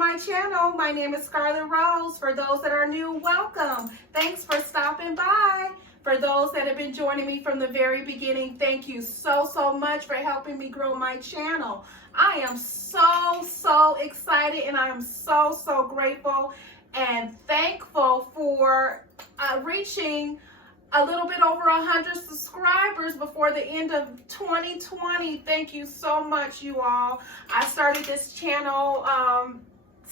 my channel. My name is Scarlett Rose. For those that are new, welcome. Thanks for stopping by. For those that have been joining me from the very beginning, thank you so much for helping me grow my channel. I am so excited, and I am so grateful and thankful for reaching a little bit over 100 subscribers before the end of 2020. Thank you so much, you all. I started this channel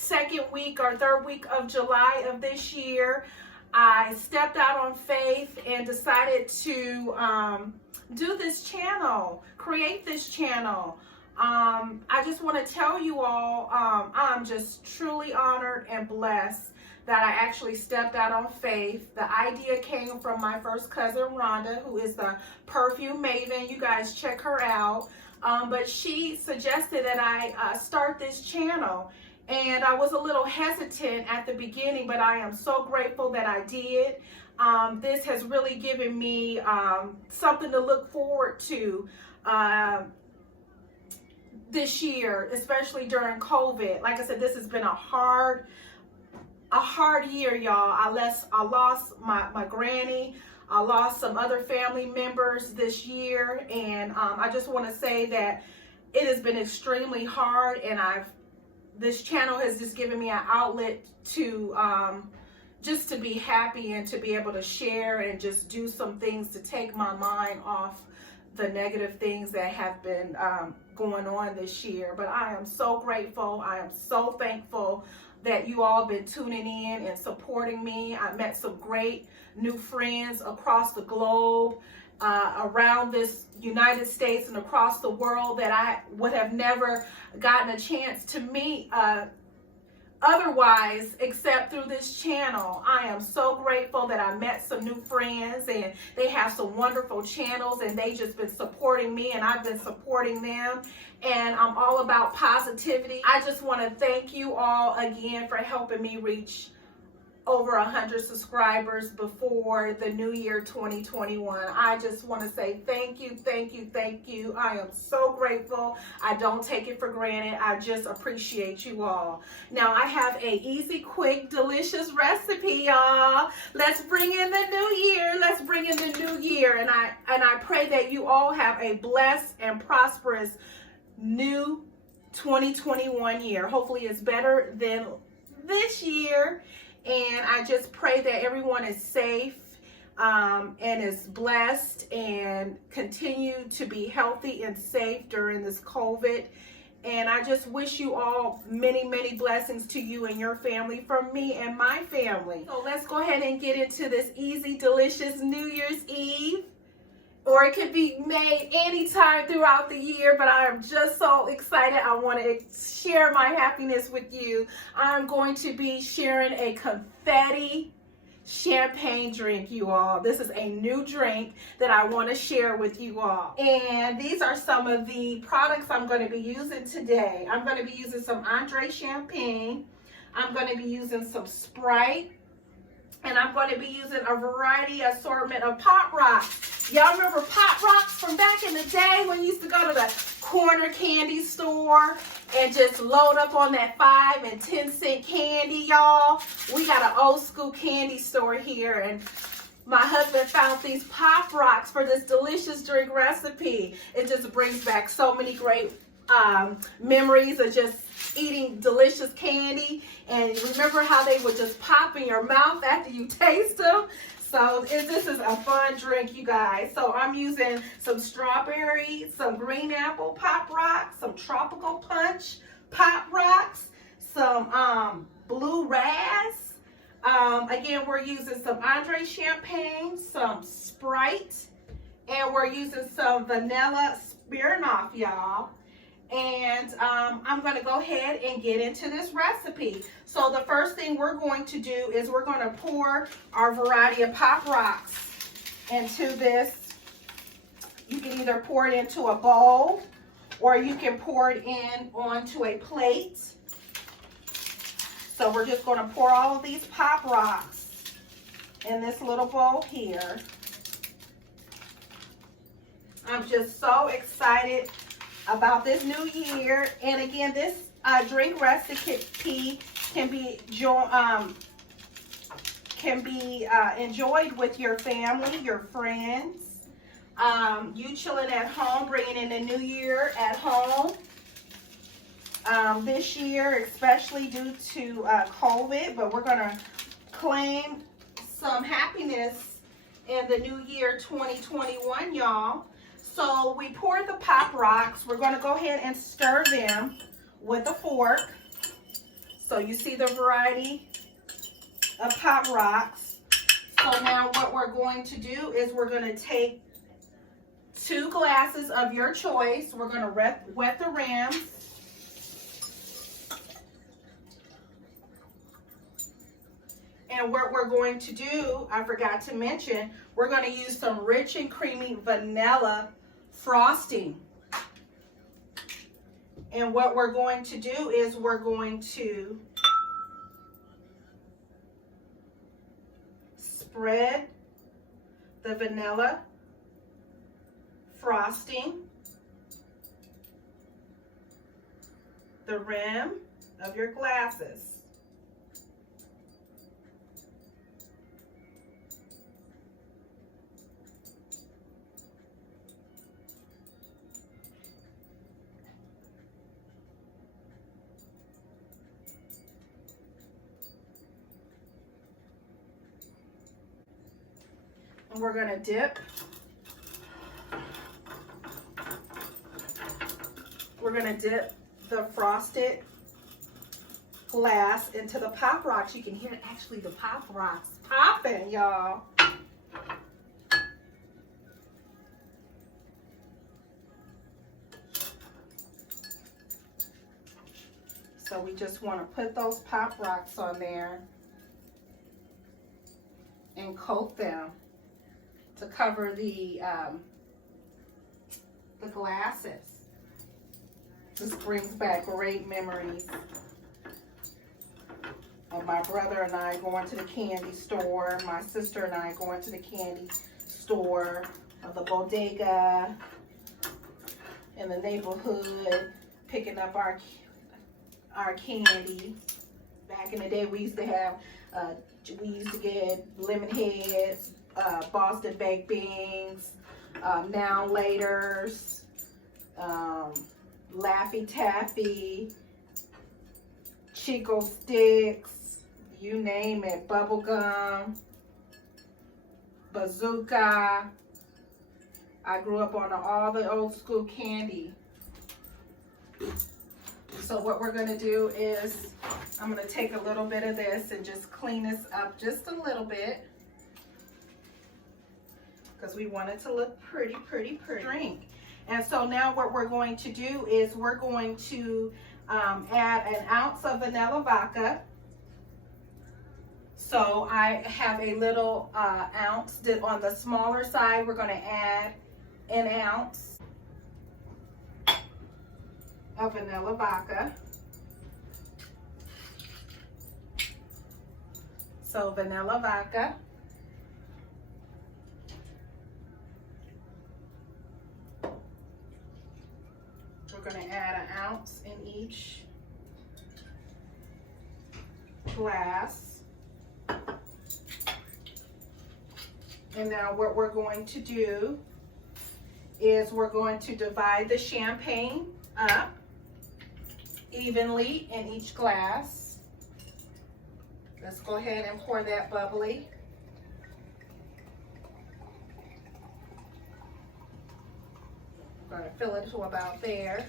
second week or third week of July of this year. I stepped out on faith and decided to do this channel, create this channel. I just want to tell you all, I'm just truly honored and blessed that I actually stepped out on faith. The idea came from my first cousin, Rhonda, who is the perfume maven. You guys check her out. But she suggested that I start this channel. And I was a little hesitant at the beginning, but I am so grateful that I did. This has really given me something to look forward to this year, especially during COVID. Like I said, this has been a hard year, y'all. I lost my granny. I lost some other family members this year, and I just want to say that it has been extremely hard, and this channel has just given me an outlet to just to be happy and to be able to share and just do some things to take my mind off the negative things that have been going on this year. But I am so grateful. I am so thankful that you all been tuning in and supporting me. I met some great new friends across the globe, around this United States and across the world that I would have never gotten a chance to meet otherwise except through this channel. I am so grateful that I met some new friends, and they have some wonderful channels, and they just been supporting me, and I've been supporting them, and I'm all about positivity. I just want to thank you all again for helping me reach over 100 subscribers before the new year 2021. I just want to say thank you. I am so grateful. I don't take it for granted. I just appreciate you all. Now I have a easy, quick, delicious recipe, y'all. Let's bring in the new year. Let's bring in the new year. And I pray that you all have a blessed and prosperous new 2021 year. Hopefully it's better than this year. And I just pray that everyone is safe and is blessed and continue to be healthy and safe during this COVID. And I just wish you all many blessings to you and your family from me and my family. So let's go ahead and get into this easy, delicious New Year's Eve. Or it could be made anytime throughout the year, but I am just so excited. I want to share my happiness with you. I'm going to be sharing a confetti champagne drink, you all. This is a new drink that I want to share with you all. And these are some of the products I'm going to be using today. I'm going to be using some Andre Champagne. I'm going to be using some Sprite. And I'm going to be using a variety assortment of Pop Rocks. Y'all remember Pop Rocks from back in the day when you used to go to the corner candy store and just load up on that 5 and 10 cent candy, y'all? We got an old school candy store here, and my husband found these Pop Rocks for this delicious drink recipe. It just brings back so many great memories of just eating delicious candy. And remember how they would just pop in your mouth after you taste them? So this is a fun drink, you guys. So I'm using some strawberry, some green apple Pop Rocks, some tropical punch Pop Rocks, some blue raz. Again, we're using some Andre Champagne, some Sprite, and we're using some vanilla Smirnoff, y'all. And I'm going to go ahead and get into this recipe. So the first thing we're going to do is we're going to pour our variety of Pop Rocks into this. You can either pour it into a bowl, or you can pour it in onto a plate. So we're just going to pour all of these Pop Rocks in this little bowl here. I'm just so excited about this new year. And again, this drink recipe can be enjoyed with your family, your friends. You chilling at home, bringing in the new year at home. This year, especially due to COVID, but we're going to claim some happiness in the new year 2021, y'all. So we poured the Pop Rocks. We're going to go ahead and stir them with a fork. So you see the variety of Pop Rocks. So now what we're going to do is we're going to take 2 glasses of your choice. We're going to wet the rim. And what we're going to do, I forgot to mention, we're going to use some rich and creamy vanilla frosting. And what we're going to do is we're going to spread the vanilla frosting, the rim of your glasses. And we're going to dip. We're going to dip the frosted glass into the Pop Rocks. You can hear actually the Pop Rocks popping, y'all. So we just want to put those Pop Rocks on there and coat them to cover the glasses. This brings back great memories of my brother and I going to the candy store, my sister and I going to the candy store, of the bodega in the neighborhood, picking up our candy. Back in the day, we used to get lemon heads, Boston baked beans, now laters, Laffy Taffy, Chico sticks, you name it, bubble gum, bazooka. I grew up on all the old school candy. So what we're going to do is I'm going to take a little bit of this and just clean this up just a little bit, because we want it to look pretty drink. And so now what we're going to do is we're going to add an ounce of vanilla vodka. So I have a little ounce. On the smaller side, we're going to add an ounce of vanilla vodka. So vanilla vodka. We're going to add an ounce in each glass. And now what we're going to do is we're going to divide the champagne up evenly in each glass. Let's go ahead and pour that bubbly. I'm going to fill it to about there.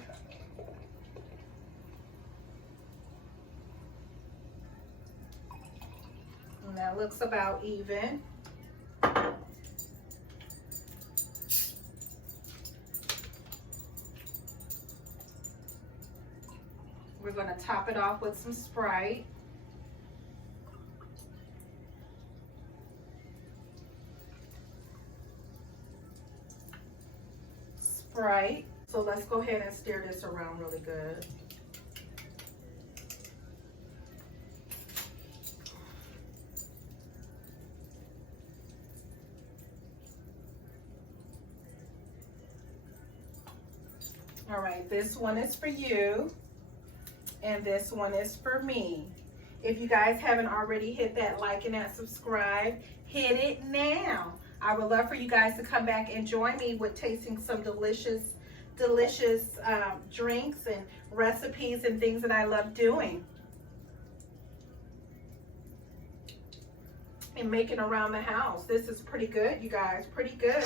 And that looks about even. We're going to top it off with some Sprite. Sprite. So let's go ahead and stir this around really good. All right, this one is for you, and this one is for me. If you guys haven't already hit that like and that subscribe, hit it now. I would love for you guys to come back and join me with tasting some delicious drinks and recipes and things that I love doing and making around the house. This is pretty good, you guys, pretty good.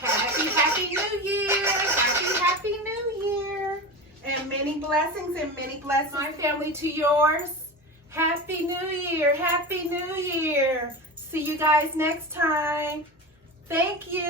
Happy New Year! Happy New Year! And many blessings my family, to yours. Happy New Year! Happy New Year! See you guys next time. Thank you.